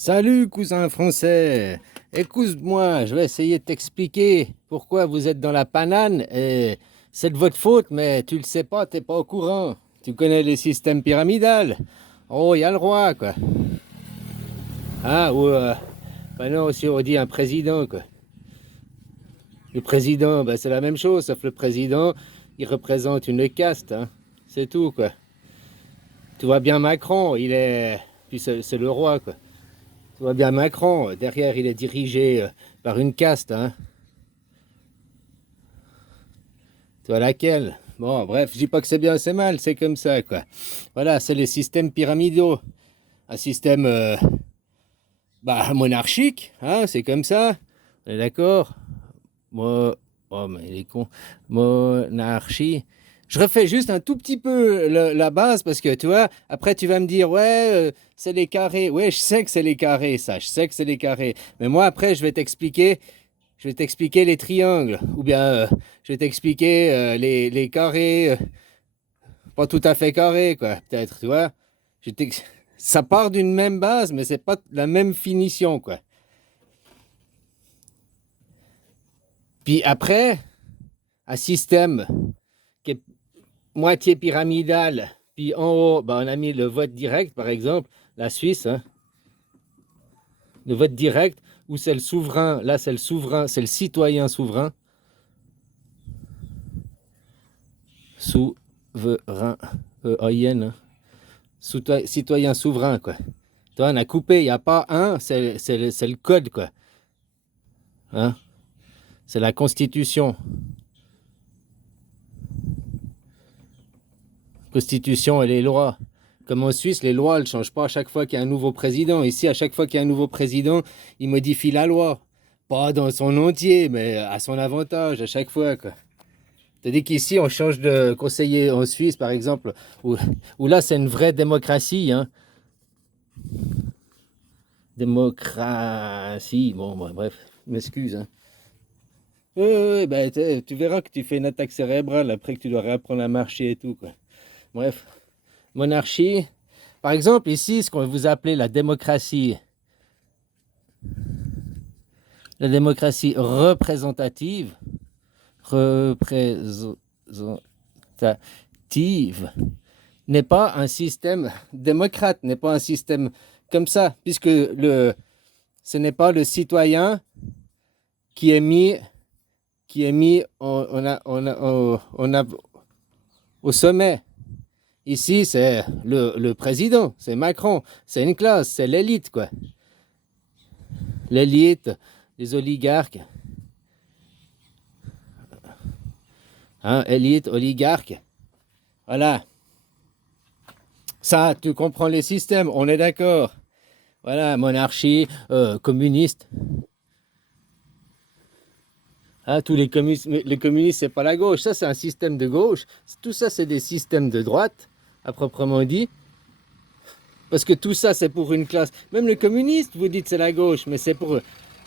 Salut cousin français, écoute-moi, je vais essayer de t'expliquer pourquoi vous êtes dans la panane et c'est de votre faute, mais tu le sais pas, t'es pas au courant. Tu connais les systèmes pyramidal. Oh, il y a le roi, quoi. Ah, ou, bah non, aussi on dit un président, quoi. Le président, bah, c'est la même chose, sauf le président, il représente une caste, hein. C'est tout, quoi. Tu vois bien Macron, il est... Puis c'est le roi, quoi. Tu vois bien Macron, derrière il est dirigé par une caste, hein. Tu vois laquelle? Bon, bref, je dis pas que c'est bien ou c'est mal, c'est comme ça, quoi. Voilà, c'est les systèmes pyramidaux. Un système monarchique, hein, c'est comme ça. On est d'accord? Moi, oh, mais il est con. Monarchie. Je refais juste un tout petit peu la base parce que tu vois, après tu vas me dire, ouais, c'est les carrés. Ouais, je sais que c'est les carrés, ça, je sais que c'est les carrés. Mais moi, après, je vais t'expliquer les triangles, ou bien je vais t'expliquer les carrés, pas tout à fait carrés, quoi, peut-être, tu vois. Ça part d'une même base, mais c'est pas la même finition, quoi. Puis après, un système qui est moitié pyramidal, puis en haut, ben, on a mis le vote direct, par exemple, la Suisse, hein, le vote direct, où c'est le souverain, là c'est le souverain, c'est le citoyen souverain, souverain, E-A-I-N, hein. Citoyen souverain, quoi. Toi, on a coupé, il n'y a pas un, c'est le code, quoi. Hein? C'est la constitution. Constitution et les lois. Comme en Suisse, les lois, elles ne changent pas à chaque fois qu'il y a un nouveau président. Ici, à chaque fois qu'il y a un nouveau président, il modifie la loi. Pas dans son entier, mais à son avantage, à chaque fois, quoi. C'est-à-dire qu'ici, on change de conseiller en Suisse, par exemple, où là, c'est une vraie démocratie, hein. Démocratie. Bon, bref, m'excuse, hein. Oui, bah, tu verras que tu fais une attaque cérébrale après que tu dois réapprendre à marcher et tout, quoi. Bref, monarchie. Par exemple, ici, ce qu'on vous appelez la démocratie représentative, représentative, n'est pas un système démocrate, n'est pas un système comme ça, puisque ce n'est pas le citoyen qui est mis, au sommet. Ici, c'est le président, c'est Macron, c'est une classe, c'est l'élite, quoi. L'élite, les oligarques, hein, élite, oligarque. Voilà. Ça, tu comprends les systèmes, on est d'accord. Voilà, monarchie, communiste. Hein, tous les communistes, c'est pas la gauche. Ça, c'est un système de gauche. Tout ça, c'est des systèmes de droite, à proprement dit. Parce que tout ça, c'est pour une classe. Même le communiste, vous dites c'est la gauche, mais c'est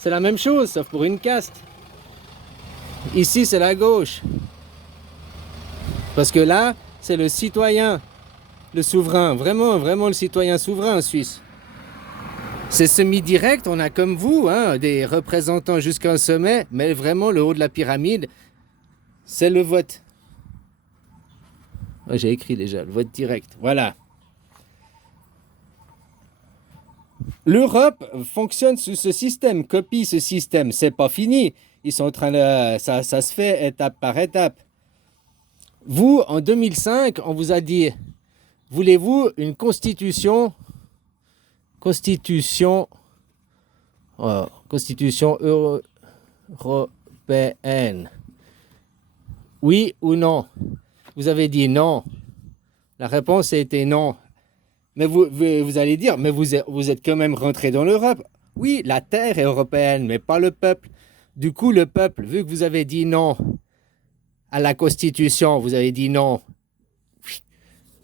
la même chose, sauf pour une caste. Ici, c'est la gauche. Parce que là, c'est le citoyen, le souverain. Vraiment, vraiment le citoyen souverain en Suisse. C'est semi-direct, on a comme vous, hein, des représentants jusqu'à un sommet, mais vraiment le haut de la pyramide, c'est le vote. Oh, j'ai écrit déjà, le vote direct. Voilà. L'Europe fonctionne sous ce système, copie ce système. C'est pas fini. Ils sont en train de. Ça se fait étape par étape. Vous, en 2005, on vous a dit, voulez-vous une constitution, constitution, constitution européenne? Oui ou non? Vous avez dit non. La réponse a été non. Mais vous allez dire, mais vous êtes quand même rentré dans l'Europe. Oui, la terre est européenne, mais pas le peuple. Du coup, le peuple, vu que vous avez dit non à la Constitution, vous avez dit non,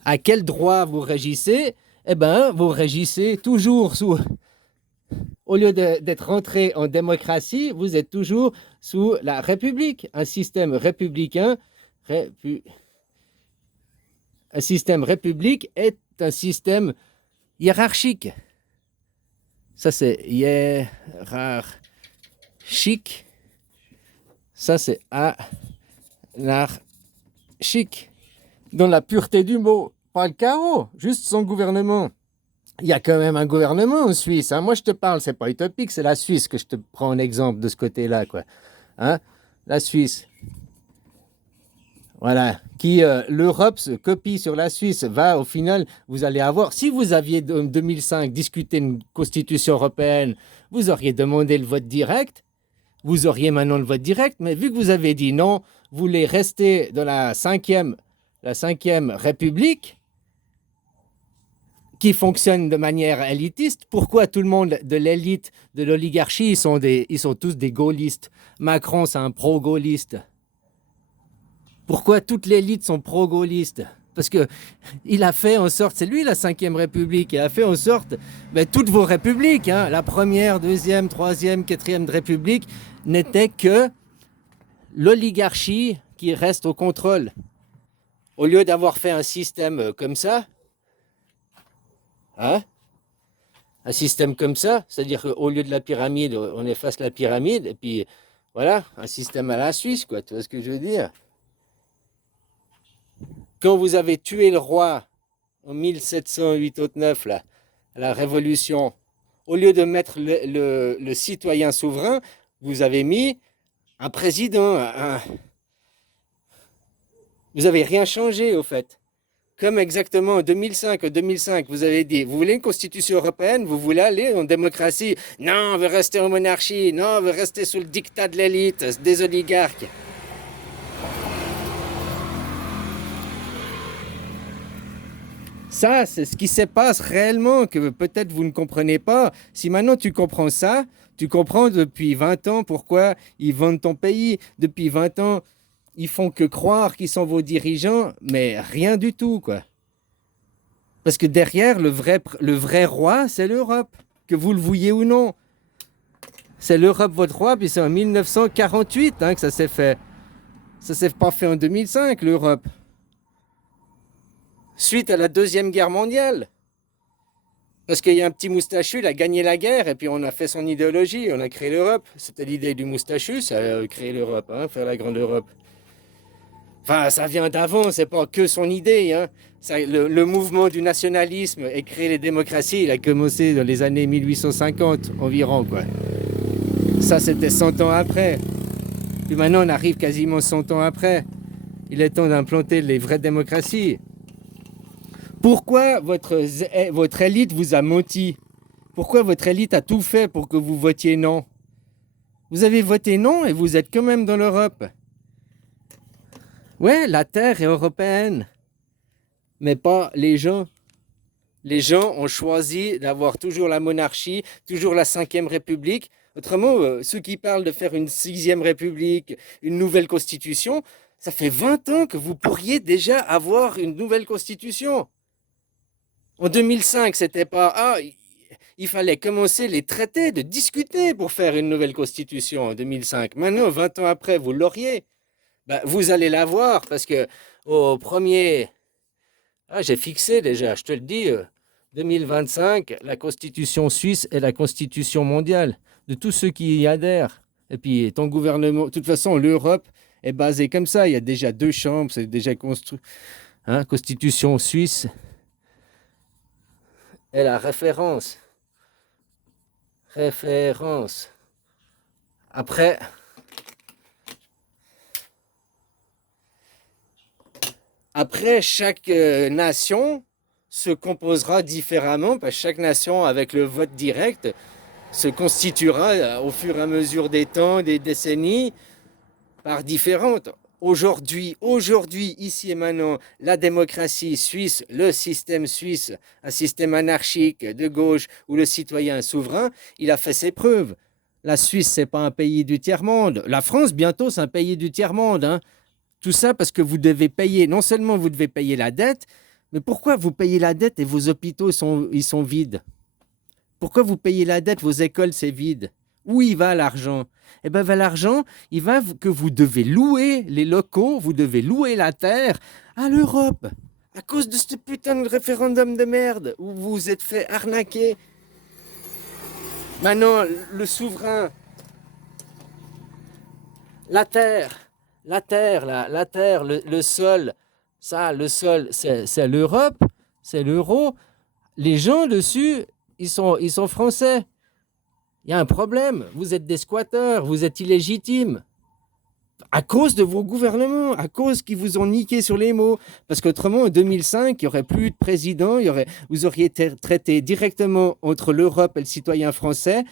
à quel droit vous régissez? Eh bien, vous régissez toujours sous... Au lieu d'être rentré en démocratie, vous êtes toujours sous la République, un système républicain. Un système république est un système hiérarchique. Ça, c'est hiérarchique. Ça, c'est anarchique. Dans la pureté du mot. Pas le chaos, juste son gouvernement. Il y a quand même un gouvernement en Suisse. Hein. Moi, je te parle, c'est pas utopique, c'est la Suisse que je te prends en exemple de ce côté-là, quoi. Hein? La Suisse. Voilà. Qui, l'Europe se copie sur la Suisse. Va, au final, vous allez avoir. Si vous aviez, en 2005, discuté une constitution européenne, vous auriez demandé le vote direct. Vous auriez maintenant le vote direct. Mais vu que vous avez dit non, vous voulez rester dans la cinquième République, qui fonctionne de manière élitiste. Pourquoi tout le monde de l'élite, de l'oligarchie, ils sont tous des gaullistes? Macron, c'est un pro-gaulliste. Pourquoi toutes les élites sont pro-gaullistes? Parce qu'il a fait en sorte, c'est lui la 5e République, il a fait en sorte, toutes vos républiques, hein, la première, deuxième, troisième, quatrième République, n'étaient que l'oligarchie qui reste au contrôle. Au lieu d'avoir fait un système comme ça, hein, un système comme ça, c'est-à-dire qu'au lieu de la pyramide, on efface la pyramide, et puis voilà, un système à la Suisse, quoi, tu vois ce que je veux dire? Quand vous avez tué le roi en 1789, là, à la Révolution, au lieu de mettre le citoyen souverain, vous avez mis un président. Vous n'avez rien changé, au fait. Comme exactement en 2005, vous avez dit, vous voulez une constitution européenne, vous voulez aller en démocratie. Non, on veut rester en monarchie. Non, on veut rester sous le diktat de l'élite, des oligarques. Ça, c'est ce qui se passe réellement, que peut-être vous ne comprenez pas. Si maintenant tu comprends ça, tu comprends depuis 20 ans pourquoi ils vendent ton pays. Depuis 20 ans, ils font que croire qu'ils sont vos dirigeants, mais rien du tout, quoi. Parce que derrière, le vrai roi, c'est l'Europe, que vous le vouliez ou non. C'est l'Europe votre roi, puis c'est en 1948 hein, que ça s'est fait. Ça s'est pas fait en 2005, l'Europe. Suite à la Deuxième Guerre mondiale. Parce qu'il y a un petit moustachu, il a gagné la guerre, et puis on a fait son idéologie, on a créé l'Europe. C'était l'idée du moustachu, ça a créé l'Europe, hein, faire la grande Europe. Enfin, ça vient d'avant, c'est pas que son idée. Hein. Ça, le mouvement du nationalisme et créer les démocraties, il a commencé dans les années 1850 environ, quoi. Ça, c'était 100 ans après. Puis maintenant, on arrive quasiment 100 ans après. Il est temps d'implanter les vraies démocraties. Pourquoi votre élite vous a menti? Pourquoi votre élite a tout fait pour que vous votiez non? Vous avez voté non et vous êtes quand même dans l'Europe. Ouais, la terre est européenne, mais pas les gens. Les gens ont choisi d'avoir toujours la monarchie, toujours la 5e République. Autrement, ceux qui parlent de faire une 6e République, une nouvelle constitution, ça fait 20 ans que vous pourriez déjà avoir une nouvelle constitution. En 2005, c'était pas... il fallait commencer les traités, de discuter pour faire une nouvelle constitution en 2005. Maintenant, 20 ans après, vous l'auriez. Vous allez l'avoir parce que au premier... j'ai fixé déjà, je te le dis, 2025, la constitution suisse est la constitution mondiale de tous ceux qui y adhèrent. Et puis ton gouvernement, de toute façon, l'Europe est basée comme ça. Il y a déjà 2 chambres, c'est déjà construit. Hein, constitution suisse est la référence. Référence. Après, chaque nation se composera différemment, parce que chaque nation, avec le vote direct, se constituera au fur et à mesure des temps, des décennies, par différentes. Aujourd'hui, ici et maintenant, la démocratie suisse, le système suisse, un système anarchique de gauche où le citoyen est souverain, il a fait ses preuves. La Suisse, c'est pas un pays du tiers-monde. La France, bientôt, c'est un pays du tiers-monde. Hein. Tout ça parce que vous devez payer, non seulement vous devez payer la dette, mais pourquoi vous payez la dette et vos hôpitaux ils sont vides? Pourquoi vous payez la dette, vos écoles, c'est vide? Où il va l'argent? Eh bien, l'argent, il va que vous devez louer les locaux, vous devez louer la terre à l'Europe. À cause de ce putain de référendum de merde où vous vous êtes fait arnaquer. Maintenant, le souverain, la terre, le sol, ça, le sol, c'est l'Europe, c'est l'euro. Les gens dessus, ils sont français. Il y a un problème. Vous êtes des squatteurs, vous êtes illégitimes. À cause de vos gouvernements, à cause qu'ils vous ont niqué sur les mots. Parce qu'autrement, en 2005, il n'y aurait plus de président, vous auriez été traité directement entre l'Europe et le citoyen français.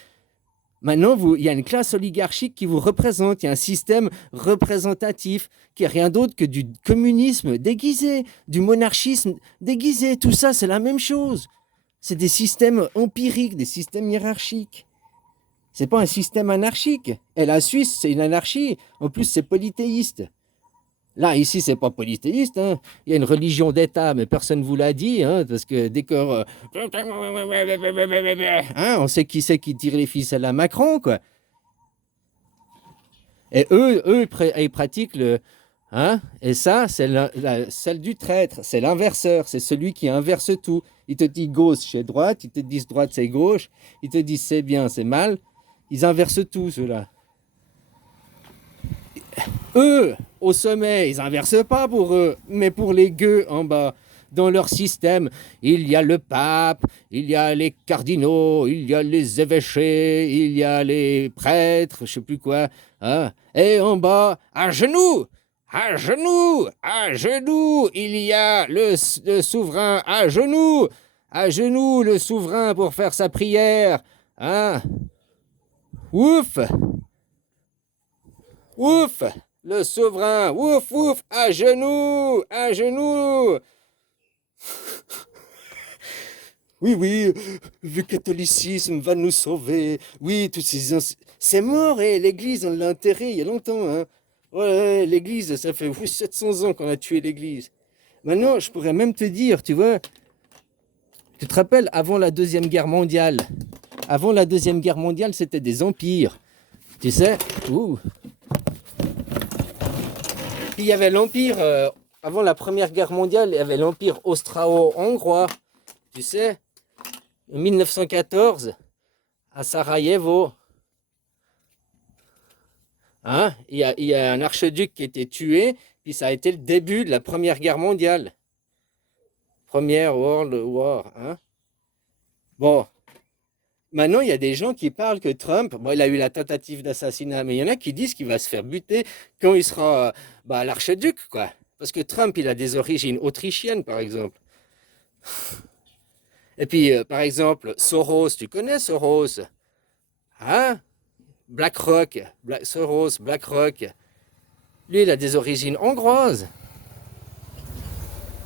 Maintenant, il y a une classe oligarchique qui vous représente, il y a un système représentatif qui n'est rien d'autre que du communisme déguisé, du monarchisme déguisé. Tout ça, c'est la même chose. C'est des systèmes empiriques, des systèmes hiérarchiques. C'est pas un système anarchique. Et la Suisse, c'est une anarchie. En plus, c'est polythéiste. Là, ici, c'est pas polythéiste. Hein. Il y a une religion d'État, mais personne ne vous l'a dit, hein, parce que dès que... Hein, on sait qui c'est qui tire les ficelles à Macron, quoi. Et eux ils pratiquent le... Hein, et ça, c'est celle du traître, c'est l'inverseur, c'est celui qui inverse tout. Il te dit gauche, c'est droite, ils te disent droite, c'est gauche, ils te disent c'est bien, c'est mal. Ils inversent tout, ceux-là. Eux, au sommet, ils inversent pas pour eux, mais pour les gueux en bas. Dans leur système, il y a le pape, il y a les cardinaux, il y a les évêchés, il y a les prêtres, je sais plus quoi. Hein. Et en bas, à genoux, il y a le souverain à genoux, le souverain pour faire sa prière. Hein. Ouf, ouf, le souverain, ouf, ouf, à genoux, à genoux. Oui, oui, le catholicisme va nous sauver. Oui, tous ces... C'est mort, et l'église, on l'a enterré il y a longtemps. Hein. Ouais, l'église, ça fait 700 ans qu'on a tué l'église. Maintenant, je pourrais même te dire, tu vois, tu te rappelles, avant la Deuxième Guerre mondiale, c'était des empires. Tu sais, ouh. Puis il y avait l'empire, avant la Première Guerre mondiale, il y avait l'empire austro-hongrois. Tu sais, en 1914, à Sarajevo, hein, il y a un archiduc qui a été tué, puis ça a été le début de la Première Guerre mondiale. Première World War. Hein. Bon, maintenant, il y a des gens qui parlent que Trump, bon, il a eu la tentative d'assassinat, mais il y en a qui disent qu'il va se faire buter quand il sera l'archiduc, quoi. Parce que Trump, il a des origines autrichiennes, par exemple. Et puis, par exemple, Soros, tu connais Soros? Hein? BlackRock, Soros, BlackRock. Lui, il a des origines hongroises.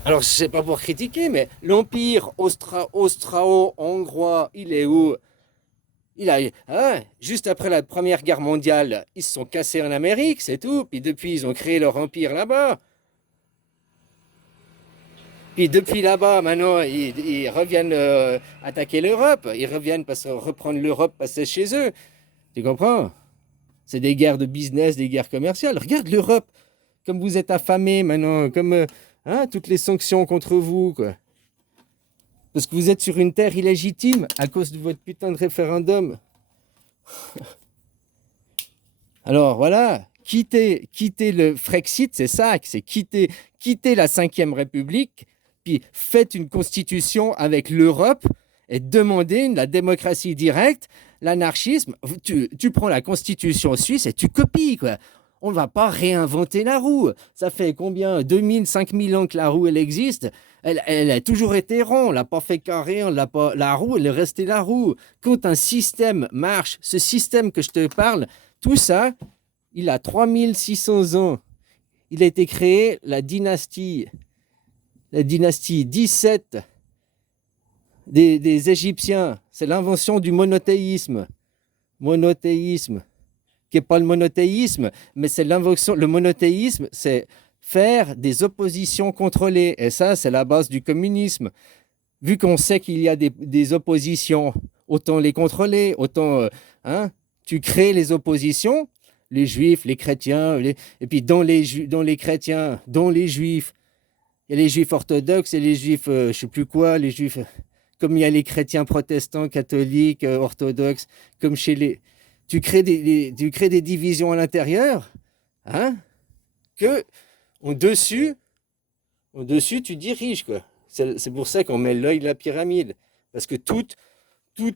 Alors, je ne sais pas pour critiquer, mais l'empire austro-hongrois, il est où? Juste après la Première Guerre mondiale, ils se sont cassés en Amérique, c'est tout. Puis depuis, ils ont créé leur empire là-bas. Puis depuis là-bas, maintenant, ils reviennent attaquer l'Europe. Ils reviennent reprendre l'Europe, passer chez eux. Tu comprends? C'est des guerres de business, des guerres commerciales. Regarde l'Europe, comme vous êtes affamés maintenant, comme toutes les sanctions contre vous, quoi. Parce que vous êtes sur une terre illégitime à cause de votre putain de référendum. Alors voilà, quitter le Frexit, c'est ça, c'est quitter la Ve République, puis faites une constitution avec l'Europe et demandez la démocratie directe, l'anarchisme. Tu prends la constitution suisse et tu copies, quoi. On ne va pas réinventer la roue. Ça fait combien? 2000, 5000 ans que la roue, elle existe. Elle a toujours été ronde, on l'a pas fait carré, la roue, elle est restée la roue. Quand un système marche, ce système que je te parle, tout ça, il a 3600 ans. Il a été créé, la dynastie 17 des Égyptiens. C'est l'invention du monothéisme. Monothéisme, qui n'est pas le monothéisme, mais c'est l'invention. Le monothéisme, c'est faire des oppositions contrôlées. Et ça, c'est la base du communisme. Vu qu'on sait qu'il y a des oppositions, autant les contrôler, autant tu crées les oppositions, les juifs, les chrétiens, et puis dans les chrétiens, dans les juifs, il y a les juifs orthodoxes et les juifs, je ne sais plus quoi, les juifs comme il y a les chrétiens protestants, catholiques, orthodoxes, comme chez les... tu crées des divisions à l'intérieur, hein, que au-dessus, au-dessus, tu diriges, quoi. C'est pour ça qu'on met l'œil de la pyramide. Parce que toute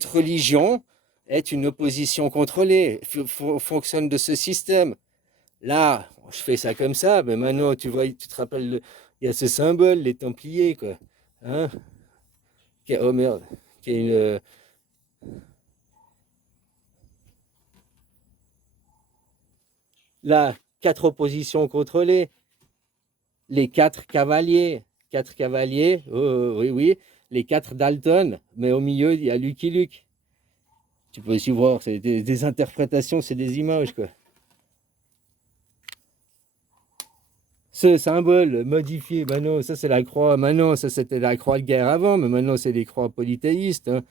religion est une opposition contrôlée, fonctionne de ce système. Là, je fais ça comme ça, mais maintenant, tu vois, tu te rappelles, il y a ce symbole, les Templiers, quoi. Hein? Oh merde, qui est une... Là, quatre oppositions contrôlées, les quatre cavaliers, oh, oui, oui, les quatre Dalton, mais au milieu, il y a Lucky Luke. Tu peux aussi voir, c'est des interprétations, c'est des images, quoi. Ce symbole modifié, ben non, ça c'est la croix, maintenant ça c'était la croix de guerre avant, mais maintenant c'est les croix polythéistes, hein.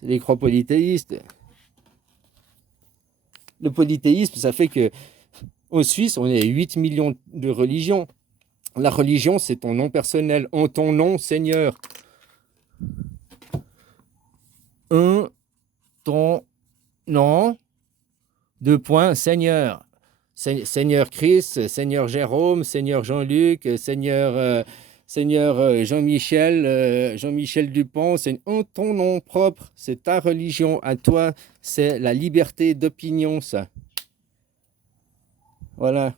C'est les croix polythéistes. Le polythéisme, ça fait que en Suisse, on est 8 millions de religions. La religion, c'est ton nom personnel, en ton nom, Seigneur. Un, ton nom, deux points, Seigneur. Seigneur Christ, Seigneur Jérôme, Seigneur Jean-Luc, Seigneur Jean-Michel, Jean-Michel Dupont, c'est en ton nom propre, c'est ta religion à toi, c'est la liberté d'opinion, ça. Voilà.